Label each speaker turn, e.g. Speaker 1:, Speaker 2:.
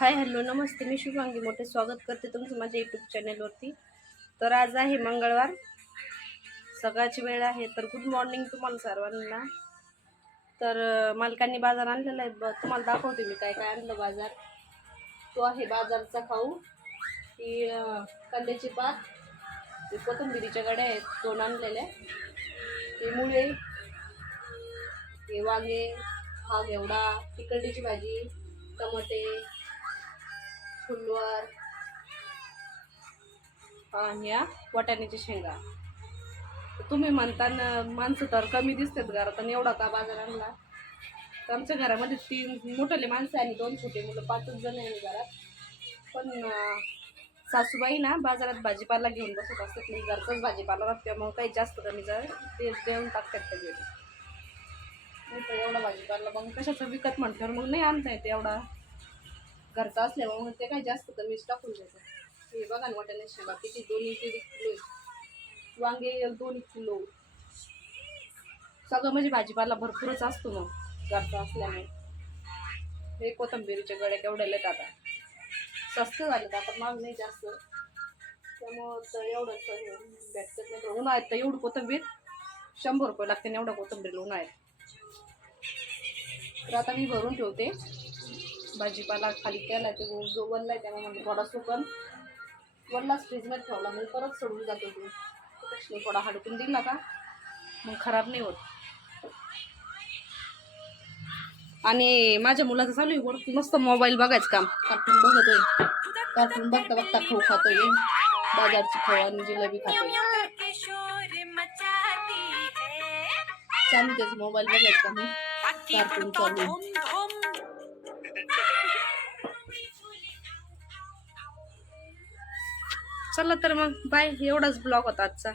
Speaker 1: Hi hello नमस्ते. मी शुभांगी मोठे स्वागत करते तुमचं माझ्या यूट्यूब चॅनलवरती तर आज आहे मंगळवार. सकाळची वेळ आहे तर गुड मॉर्निंग तुम्हाला सर्वांना. तर मालकांनी बाजार आणलेला आहे. ब- तुम्हाला दाखवते मी काय काय आणलं बाजार. तो आहे बाजारचा खाऊ. की कांद्याची पात. ही कोथिंबिरीच्या गड्या आहेत दोन आणलेल्या ते मुळे हे वांगे हा घेवडा तिकडीची भाजी टमाटे फुलवार. आणि या वाटाण्याची शेंगा. तुम्ही म्हणता ना माणसं तर कमी दिसतात घरात आणि एवढा का बाजार आणला? तर आमच्या घरामध्ये तीन मोठले माणसं आणि दोन छोटे मुलं पाचच जण आहे घरात. पण सासूबाई ना बाजारात भाजीपाला घेऊन बसत असतात म्हणजे मी घरचाच भाजीपाला राहत मग काही जास्त कमी जर ते देऊन टाकतात ते गेले नाही तर एवढा भाजीपाला मग कशाचं विकत म्हटल्यावर मग नाही आणता येते एवढा? घरचा असल्यामुळे मग ते काय जास्त कमीच टाकून द्यायचं हे बघा ना वाटाणे शेंगा किती दोन्ही किती किलो वांगे दोन किलो. सगळं म्हणजे भाजीपाला भरपूरच असतो मग घरचा असल्यामुळे. हे कोथंबीरीच्या गड्या केवढ्या येत आता. स्वस्त झाले आता माग नाही जास्त. त्यामुळं तर एवढं हे भेटत नाही. तर उन्हाळ्यात तर एवढं कोथंबीर शंभर रुपये लागते ना एवढं कोथंबीर उन्हाळ्यात. तर आता मी भरून ठेवते. भाजीपाला खाली केला ते जो वल्ला आहे त्यामुळे म्हणजे थोडा सुकन वल्लाच फ्रीजमध्ये ठेवला. म्हणजे परत सोडून जातो ते. त्यापेक्षा थोडा हडकून दिला का? मग खराब नाही होत. आणि माझ्या मुलाचं चालू आहे वरती मस्त मोबाईल बघायचं काम. कार्टून बघतोय. कार्टून बघता बघता खाऊ खातोय. बाजारची खाऊ आणि जिलेबी खातोय. चालू त्याचं मोबाईल बघायचं काम. कार्टून चालू चला तर मग बाय. एवढाच ब्लॉग होता आजचा.